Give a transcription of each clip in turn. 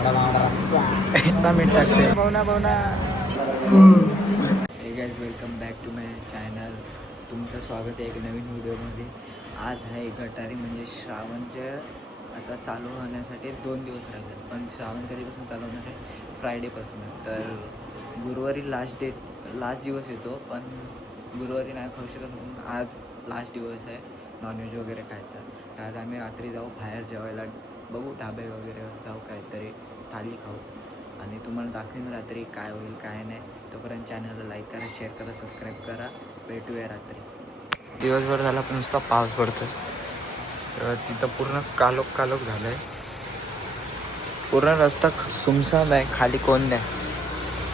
मीठ टाकते Bhavana Bhavana. Hey guys welcome back to my channel. तुमचं स्वागत आहे एक नवीन व्हिडिओमध्ये. आज आहे गटारी म्हणजे श्रावणच्या आता चालू होण्यासाठी 2 दिवस राहतात. पण श्रावण कधीपासून चालू होणार आहे? फ्रायडेपासून. तर गुरुवारी लास्ट दिवस येतो, पण गुरुवारी नाही खाऊ शकत म्हणून आज लास्ट दिवस आहे नॉनव्हेज वगैरे खायचा. तर आज आम्ही रात्री जाऊ बाहेर जेवायला, बघू ढाबे वगैरे जाऊ, काहीतरी थाली खाऊ आणि तुम्हाला दाखवेन रात्री काय होईल काय नाही. तोपर्यंत चॅनलला लाईक करा, शेअर करा, सबस्क्राईब करा. भेटूया रात्री. दिवसभर झाला पण नुसता पाऊस पडतो. तिथं पूर्ण कालोख झालं आहे. पूर्ण रस्ता सुमसाम आहे, खाली कोण नाही.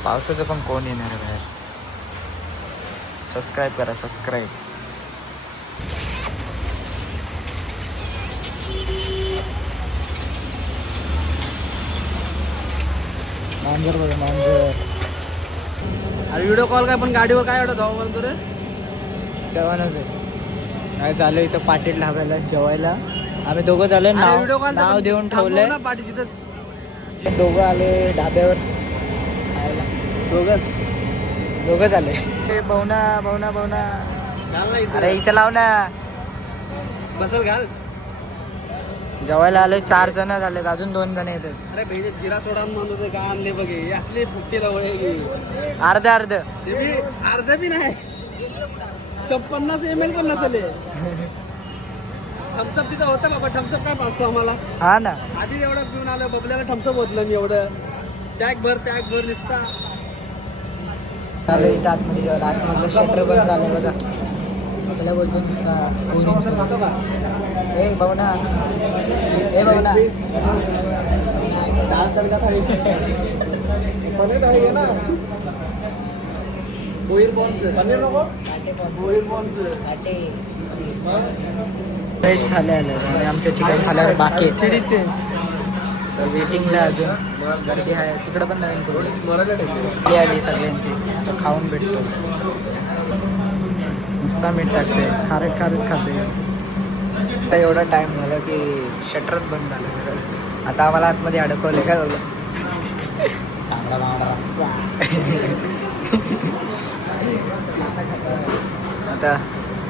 पावसाचं पण कोण येणार आहे बाहेर. सबस्क्राईब करा, सबस्क्राईब. मांजर बघा, मांजर. अरे व्हिडिओ कॉल काय पण गाडीवर काय एवढं जाऊ म्हणतो रे. जेवणच आहे काय झालं इथं पाटील ढाब्याला जेवायला. आम्ही दोघं झाले, नाव देऊन ठेवलंय. दोघं आले ढाब्यावर खायला. दोघंच आले. भावना भावना भावना. अरे इथं लाव ना. बसल घाल. जेवायला आले 4 जण झाले, अजून 2 जण येतात. अरे भेजे जिरा सोडा म्हणतो का आणले बघे असले फुकटीला वळे अर्ध ते बी अर्ध बी नाही. 50 ml पण नसले. थम्सअप तिथं होतं बाबा. थम्सअप काय पाचतो आम्हाला. हा ना, आधी एवढं पिऊन आलं बबल्याला थम्सअप होतलं मी एवढं. पॅक भर निसता. आलो इथं आतमध्ये जेवायला. आतमधलं शटर बंद झालं बघा. आपल्याला बोलतो नुसता ए भावना, ए भावना. दाल तडका थाळी. पनीर थाळी घे ना. बोईर बॉन्स पनीर नको. बोईर बॉन्स फ्रेश थाले आले आणि आमच्या चिकन थाल्या बाकी आहेत. तर वेटिंगला अजून गर्दी आहे. तिकडं पण नवीन करून आली सगळ्यांची. तर खाऊन भेटतो. नुसता मीठ टाकते, खारट खाते. आता एवढा टाईम झाला की शटरच बंद झालं. आता आम्हाला आतमध्ये अडकवलं काय झालं. आता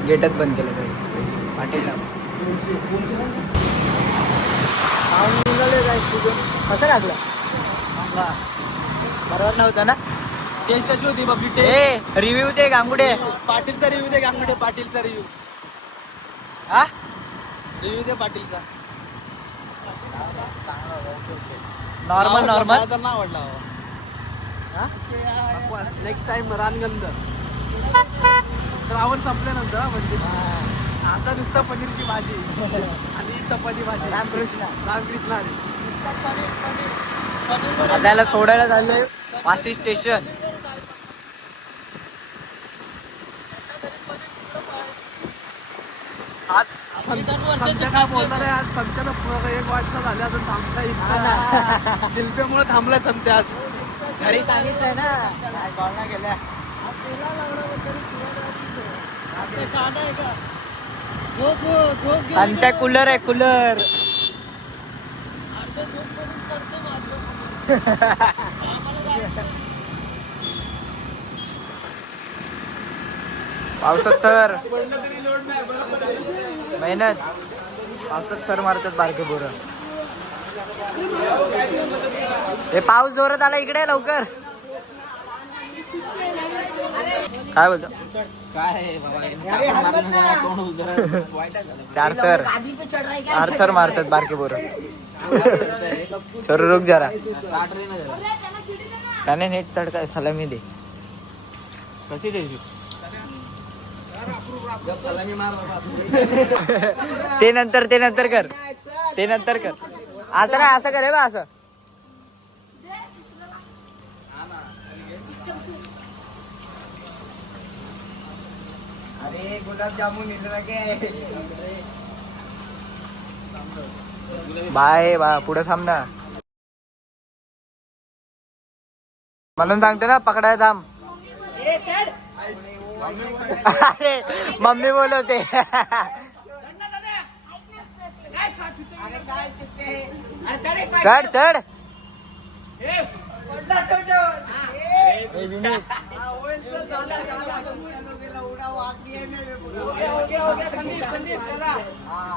गेटच बंद केलं तरी पाटील कसं लागलं. बरोबर नव्हतं ना. टेस्ट कशी होती बाबी. रिव्ह्यू दे गांगुडे. पाटीलचा रिव्ह्यू दे गांगडे. पाटीलचा रिव्ह्यू. हा रिव्ह्यू दे पाटीलचा. नॉर्मल तर ना आवडला. Next time रानगंध. श्रावण संपल्यानंतर म्हणजे आता नुसतं पनीरची भाजी आणि चपाती भाजी. रामकृष्ण त्याला सोडायला झालंय वाशी स्टेशन. संध्या काय बोलणार आहे. आज संत्याला 1 वाजता झाले अजून थांबता इच्छा. शिल्पेमुळे थांबलाय संत्या आज. घरी सांगितलंय ना काय कॉल नाही केल्या. संत्या कूलर आहे कूलर. पावसात तर मेहनत. पावसात तर मारतात बारके पोरं. हे पाऊस जोरात आला इकडे लवकर. काय बोलतो. चार थर मारतात बारके पोरं. सर रुक जरा. त्याने नेट चढकाय सलामी दे. कशी द्यायची ते नंतर कर. असं नाही, असं करे बा असं. अरे गुलाबजामुन बाय बा पुढे थांब ना. म्हणून सांगतो ना पकडायला थांब. अरे मम्मी बोलवते. चढ चढ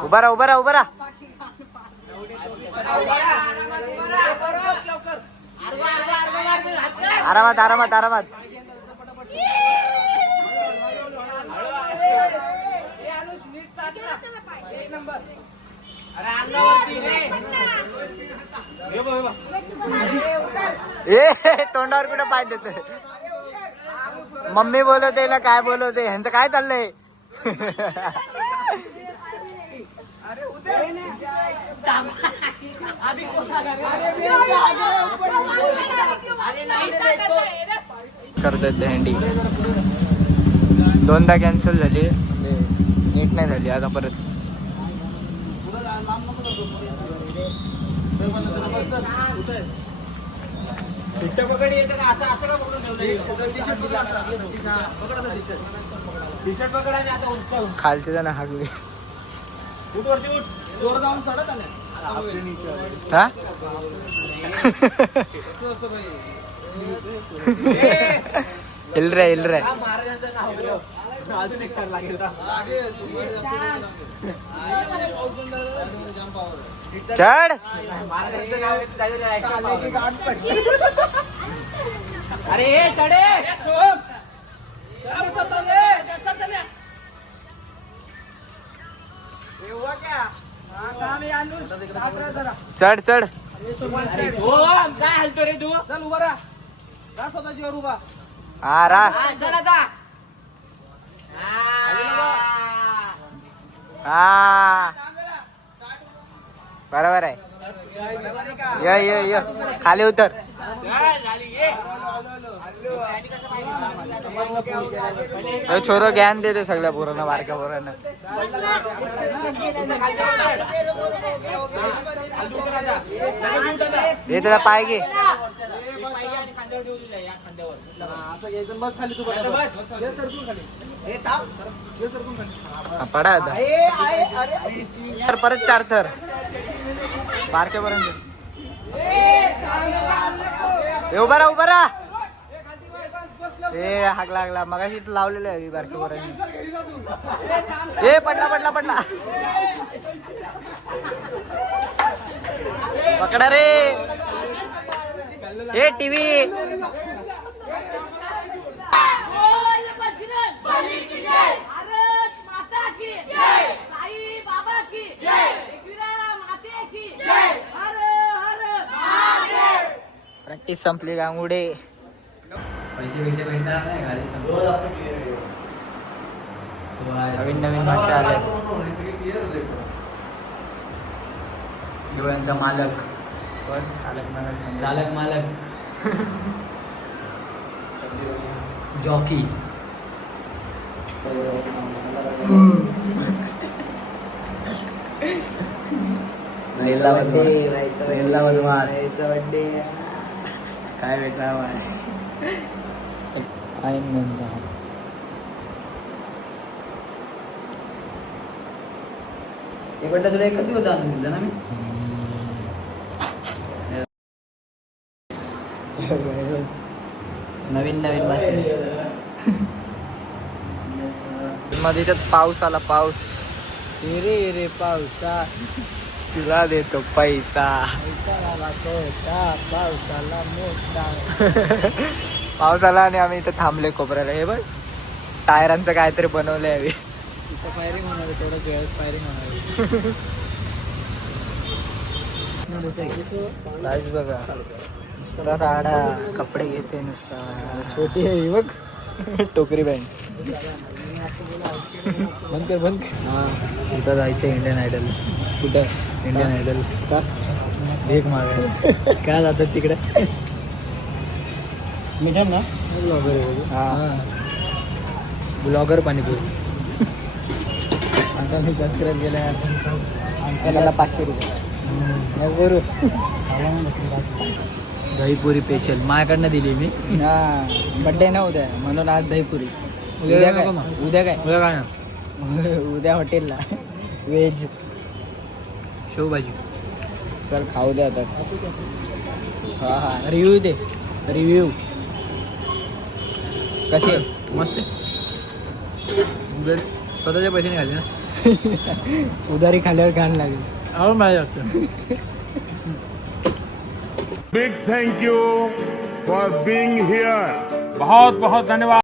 उभा राहा उभा राहा उभा राहा. आरामात आरामात आरामात. ए तोंडावर कुठं पाय देते. मम्मी बोलवते ना काय बोलवते ह्यांचं काय चाललंय. करतात हँडी दोनदा कॅन्सल झाली म्हणजे नीट नाही झाली आता परत. खालचे जण हागले. हा इल्रे इल्रे चढ. अरे चढे चढ चढ. काय हलतो रे तू. चल उभा राहा स्वतःची वर उभा. हा रा हा बरोबर आहे. य खाली उतर. छोरं ज्ञान देते सगळ्या पोरांना बारक्या पोरांना. हे त्याला पाय घे. पडा आता परत 4 थर बारक्यापर्यंत. उभा राहा उभा राहा. ए हाक लागला मगाशी लावलेलं आहे बारक्यापर्यंत. ए पडला पडला पडला. पकडा रे. ए टीव्ही प्रॅक्टिस संपली गांगुडे. पैसे भेटणार नाही नवीन नवीन भाषा आल्या. यांचा मालक चालक मालक जॉकी. काय भेटणार एक वाटतं तुला एकच दिवस आणून दिलं ना मी. नवीन नवीन भाषा. मध्ये त्यात पाऊस आला. पाऊस रे रे पावसा तुला देतो पैसा. पावसाला मोठा. पाऊस आला आणि आम्ही इथं थांबले कोपऱ्याला. हे बघ टायरांचं काहीतरी बनवलंय आम्ही. इथं फायरिंग होणार आहे. तेवढं वेळेस फायरिंग होणार आहे. बघा नुसता राडा. कपडे घेते नुसता. छोटी आहे बघ टोकरी बँड. बंद कर बंद कर. हा इथं जायचं इंडियन आयडल. कुठं इंडियन आयडल का भीक मागायला काय जातात तिकडे. मीडियम ना ब्लॉगर आहे बघू. हा ब्लॉगर पाणीपुरी. आता मी सबस्क्राईब केलं अंकलाला 500 रुपये. बरोबर. दहीपुरी स्पेशल माझ्याकडनं दिली मी. हा बड्डे ना उद्या म्हणून आज दहीपुरी. उद्या काय उद्या काय उद्या काय ना उद्या हॉटेलला व्हेज शेवभाजी. चल खाऊ दे आता. हा रिव्ह्यू दे रिव्ह्यू कसे मस्त स्वतःच्या पैशाने घालले ना उधारी खाल्यावर घाण लागेल आवड मला वाटतं Big thank you for being here. बहुत बहुत धन्यवाद.